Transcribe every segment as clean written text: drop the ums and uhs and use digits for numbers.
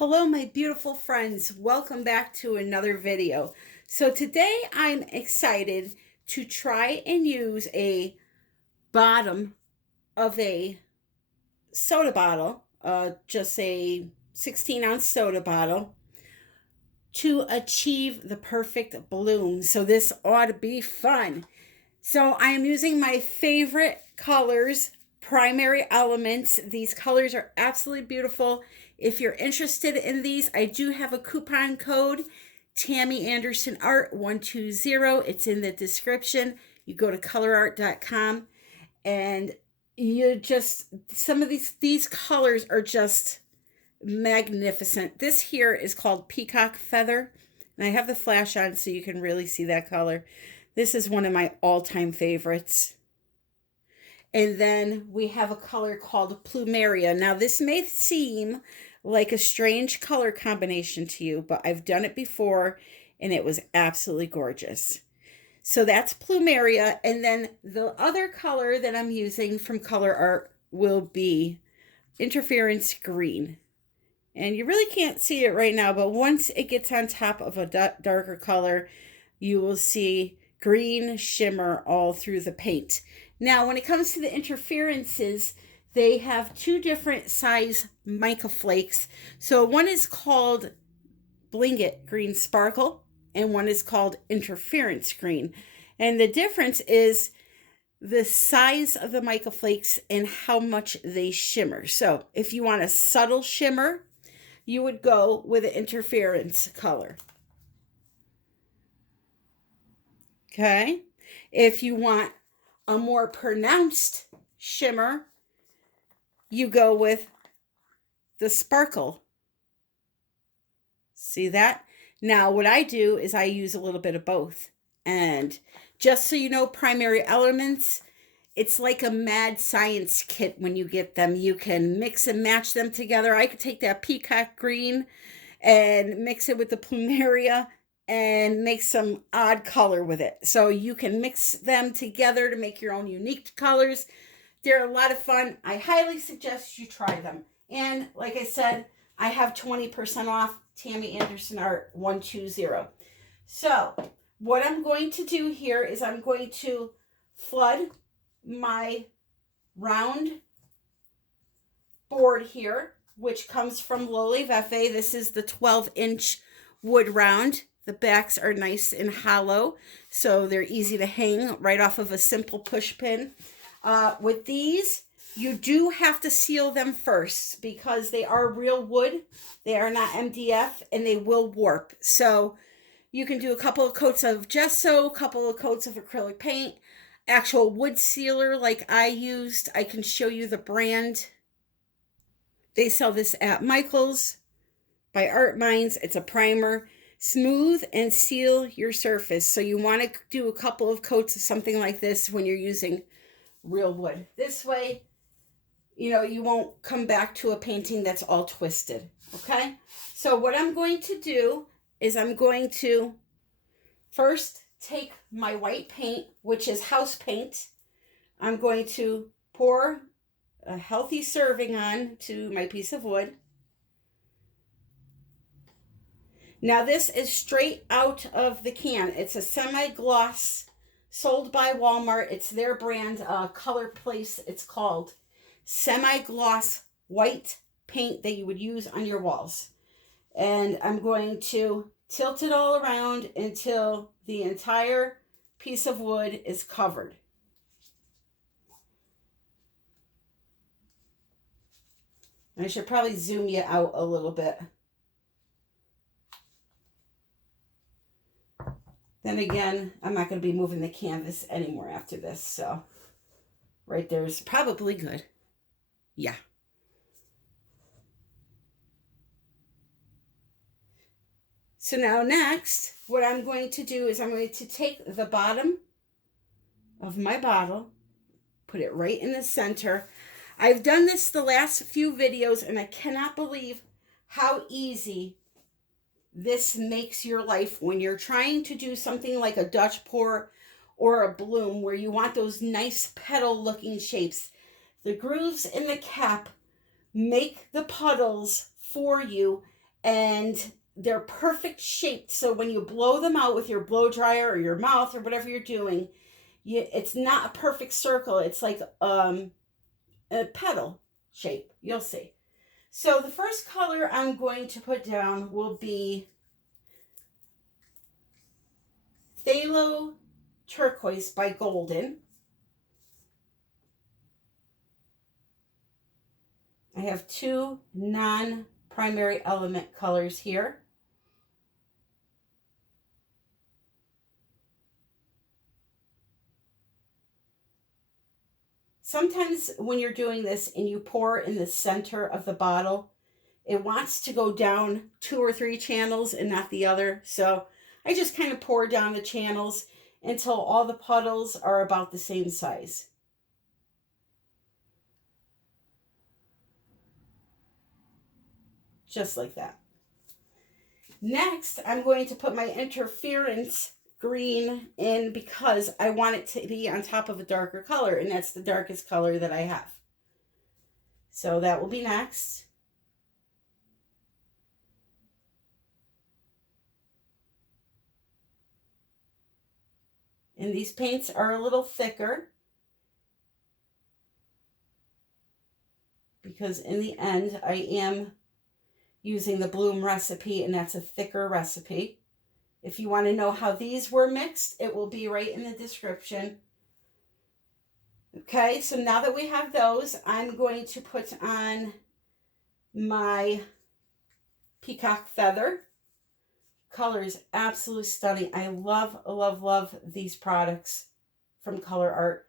Hello, my beautiful friends. Welcome back to another video. So today I'm excited to try and use a bottom of a soda bottle, just a 16-ounce soda bottle, to achieve the perfect bloom. So this ought to be fun. So I am using my favorite colors, primary elements. These colors are absolutely beautiful. If you're interested in these, I do have a coupon code, Tammy Anderson Art 120. It's in the description. You go to Colourarte.com and you just, some of these colors are just magnificent. This here is called Peacock Feather, and I have the flash on so you can really see that color. This is one of my all-time favorites. And then we have a color called Plumeria. Now this may seem like a strange color combination to you, but I've done it before and it was absolutely gorgeous. So that's Plumeria. And then the other color that I'm using from Colourarte will be Interference Green. And you really can't see it right now, but once it gets on top of a darker color, you will see green shimmer all through the paint. Now, when it comes to the interferences, they have two different size mica flakes. So one is called Bling It Green Sparkle, and one is called Interference Green. And the difference is the size of the mica flakes and how much they shimmer. So if you want a subtle shimmer, you would go with an interference color. Okay, if you want a more pronounced shimmer, you go with the sparkle. See that? Now, what I do is I use a little bit of both. And just so you know, primary elements, it's like a mad science kit when you get them. You can mix and match them together. I could take that peacock green and mix it with the plumeria and make some odd color with it. So you can mix them together to make your own unique colors. They're a lot of fun. I highly suggest you try them. And like I said, I have 20% off, Tammy Anderson Art 120. So what I'm going to do here is I'm going to flood my round board here, which comes from Loli Vefe. This is the 12-inch wood round. The backs are nice and hollow, so they're easy to hang right off of a simple push pin. With these, you do have to seal them first because they are real wood. They are not MDF, and they will warp. So you can do a couple of coats of gesso, a couple of coats of acrylic paint, actual wood sealer like I used. I can show you the brand. They sell this at Michael's by Art Minds. It's a primer. Smooth and seal your surface. So you want to do a couple of coats of something like this when you're using real wood. This way, you know, you won't come back to a painting that's all twisted. Okay? So what I'm going to do is I'm going to first take my white paint, which is house paint. I'm going to pour a healthy serving on to my piece of wood. Now this is straight out of the can. It's a semi-gloss sold by Walmart. It's their brand, Colorplace. It's called semi-gloss white paint that you would use on your walls. And I'm going to tilt it all around until the entire piece of wood is covered. I should probably zoom you out a little bit. Then again, I'm not going to be moving the canvas anymore after this, so right there is probably good. Yeah. So now next, what I'm going to do is I'm going to take the bottom of my bottle, put it right in the center. I've done this the last few videos, and I cannot believe how easy this makes your life when you're trying to do something like a Dutch pour or a bloom where you want those nice petal looking shapes. The grooves in the cap make the puddles for you, and they're perfect shaped. So when you blow them out with your blow dryer or your mouth or whatever you're doing, it's not a perfect circle. It's like a petal shape. You'll see. So the first color I'm going to put down will be Pthalo Turquoise by Golden. I have two non-primary element colors here. Sometimes when you're doing this and you pour in the center of the bottle, it wants to go down 2 or 3 channels and not the other. So I just kind of pour down the channels until all the puddles are about the same size. Just like that. Next, I'm going to put my interference green in because I want it to be on top of a darker color, and that's the darkest color that I have. So that will be next. And these paints are a little thicker because in the end I am using the Bloom recipe, and that's a thicker recipe. If you want to know how these were mixed, it will be right in the description. Okay, so now that we have those, I'm going to put on my Peacock Feather. Color is absolutely stunning. I love, love, love these products from Colourarte.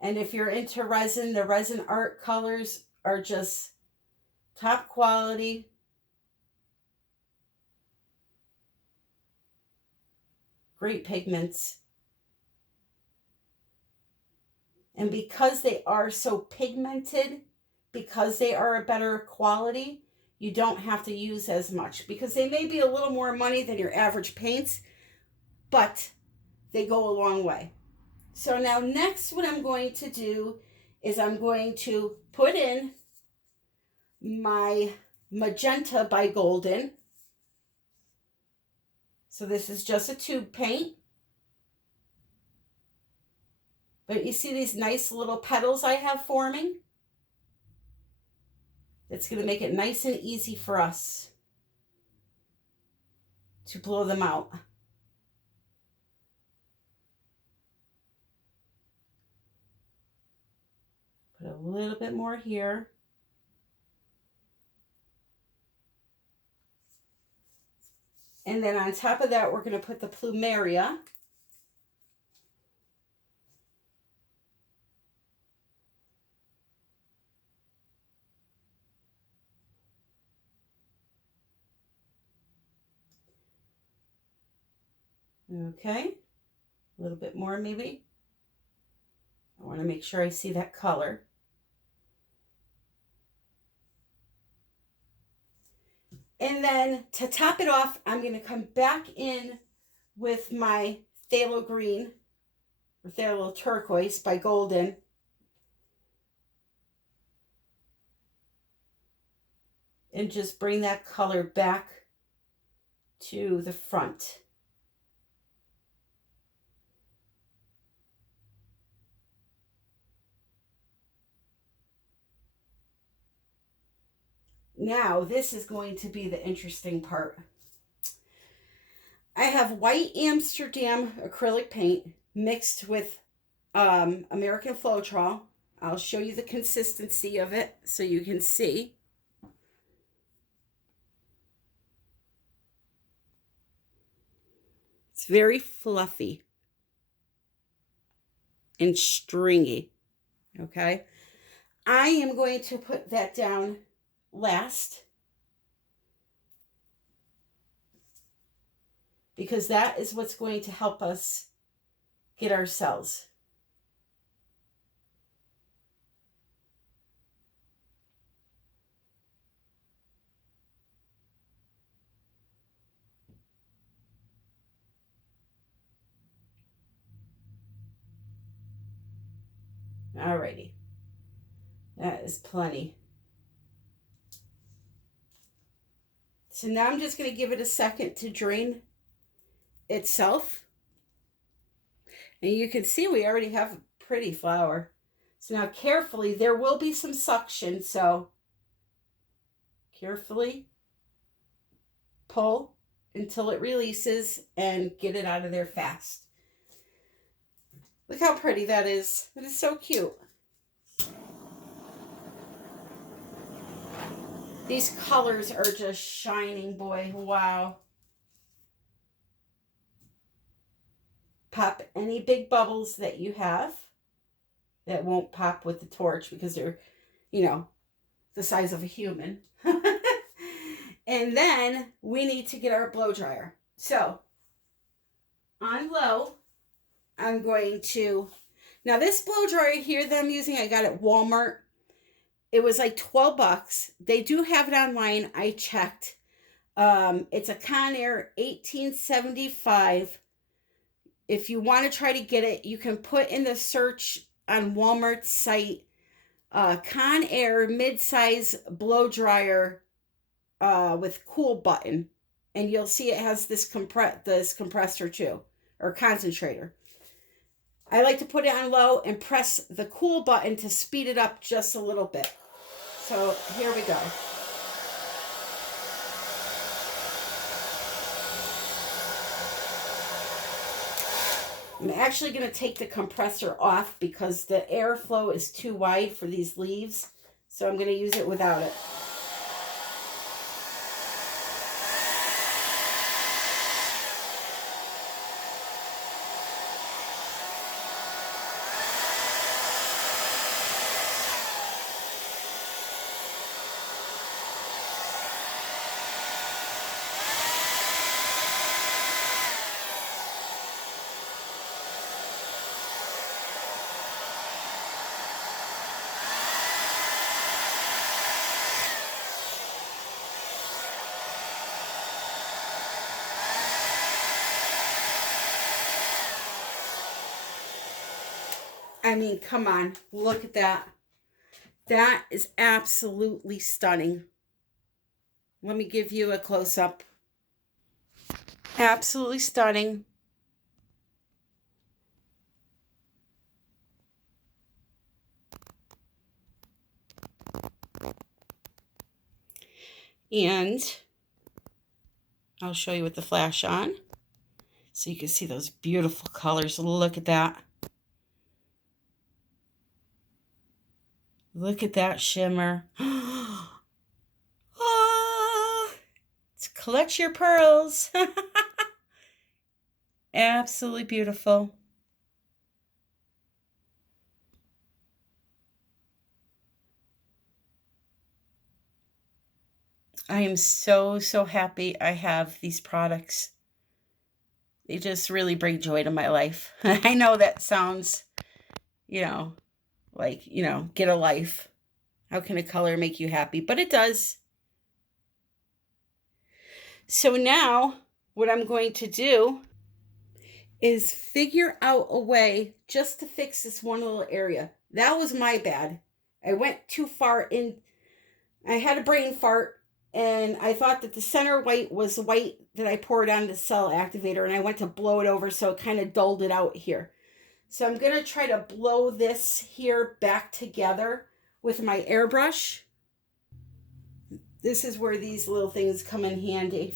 And if you're into resin, the resin art colors are just top quality. Great pigments. And because they are so pigmented, because they are a better quality, you don't have to use as much because they may be a little more money than your average paints, but they go a long way. So now next what I'm going to do is I'm going to put in my Magenta by Golden. So this is just a tube paint. But you see these nice little petals I have forming? It's going to make it nice and easy for us to blow them out. Put a little bit more here. And then on top of that, we're going to put the Plumeria. Okay, a little bit more maybe. I want to make sure I see that color. And then to top it off, I'm going to come back in with my Phthalo Green, or Phthalo Turquoise by Golden. And just bring that color back to the front. Now, this is going to be the interesting part. I have white Amsterdam acrylic paint mixed with American Floetrol. I'll show you the consistency of it so you can see. It's very fluffy and stringy, okay? I am going to put that down last because that is what's going to help us get our cells. Alrighty, that is plenty. So now I'm just going to give it a second to drain itself. And you can see we already have a pretty flower. So now carefully, there will be some suction, so carefully pull until it releases and get it out of there fast. Look how pretty that is. That is so cute. These colors are just shining, boy. Wow. Pop any big bubbles that you have that won't pop with the torch because they're, you know, the size of a human. And then we need to get our blow dryer. So on low, I'm going to, now this blow dryer here that I'm using, I got at Walmart. It was like 12 bucks. They do have it online. I checked. It's a Conair 1875. If you want to try to get it, you can put in the search on Walmart's site, Conair mid-size blow dryer with cool button, and you'll see it has this compressor too, or concentrator. I like to put it on low and press the cool button to speed it up just a little bit. So here we go. I'm actually going to take the compressor off because the airflow is too wide for these leaves. So I'm going to use it without it. I mean, come on, look at that. That is absolutely stunning. Let me give you a close-up. Absolutely stunning. And I'll show you with the flash on so you can see those beautiful colors. Look at that. Look at that shimmer. Oh, it's clutch your pearls. Absolutely beautiful. I am so, so happy I have these products. They just really bring joy to my life. I know that sounds, you know, like, you know, get a life. How can a color make you happy? But it does. So now what I'm going to do is figure out a way just to fix this one little area. That was my bad. I went too far in. I had a brain fart, and I thought that the center white was the white that I poured on the cell activator, and I went to blow it over, so it kind of dulled it out here. So I'm going to try to blow this here back together with my airbrush. This is where these little things come in handy.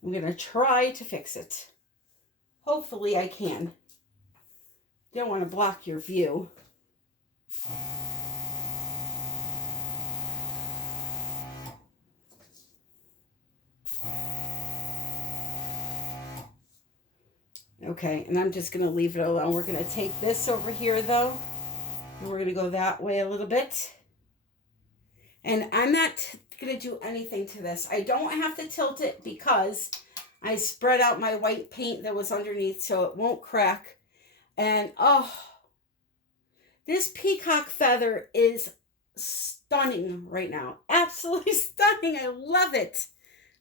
I'm going to try to fix it. Hopefully I can. Don't want to block your view. Okay, and I'm just going to leave it alone. We're going to take this over here, though, and we're going to go that way a little bit. And I'm not going to do anything to this. I don't have to tilt it because I spread out my white paint that was underneath so it won't crack. And, oh, this peacock feather is stunning right now. Absolutely stunning. I love it.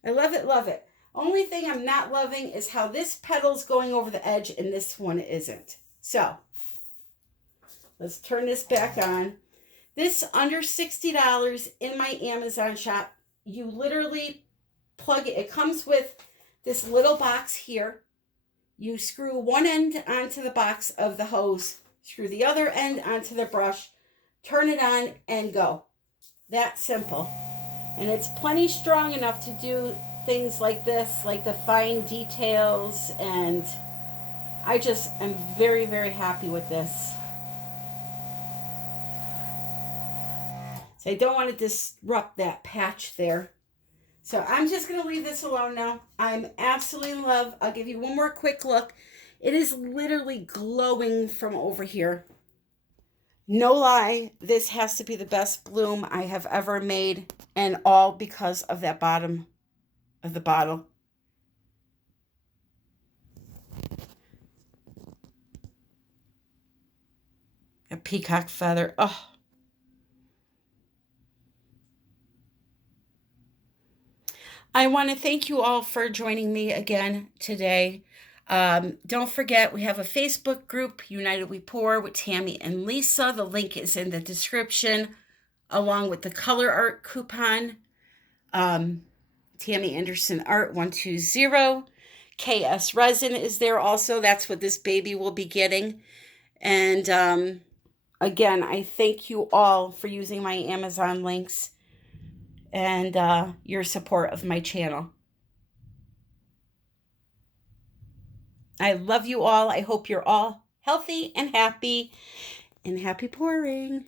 I love it, love it. Only thing I'm not loving is how this petal's going over the edge and this one isn't. So, let's turn this back on. This under $60 in my Amazon shop. You literally plug it. It comes with this little box here. You screw one end onto the box of the hose, screw the other end onto the brush, turn it on, and go. That simple. And it's plenty strong enough to do things like this, like the fine details, and I just am very, very happy with this. So I don't want to disrupt that patch there. So I'm just going to leave this alone now. I'm absolutely in love. I'll give you one more quick look. It is literally glowing from over here. No lie, this has to be the best bloom I have ever made, and all because of that bottom of the bottle. A peacock feather. Oh. I want to thank you all for joining me again today. Don't forget, we have a Facebook group, United We Pour, with Tammy and Lisa. The link is in the description, along with the Colourarte coupon. Tammy Anderson Art 120. KS Resin is there also. That's what this baby will be getting. And again, I thank you all for using my Amazon links and your support of my channel. I love you all. I hope you're all healthy and happy pouring.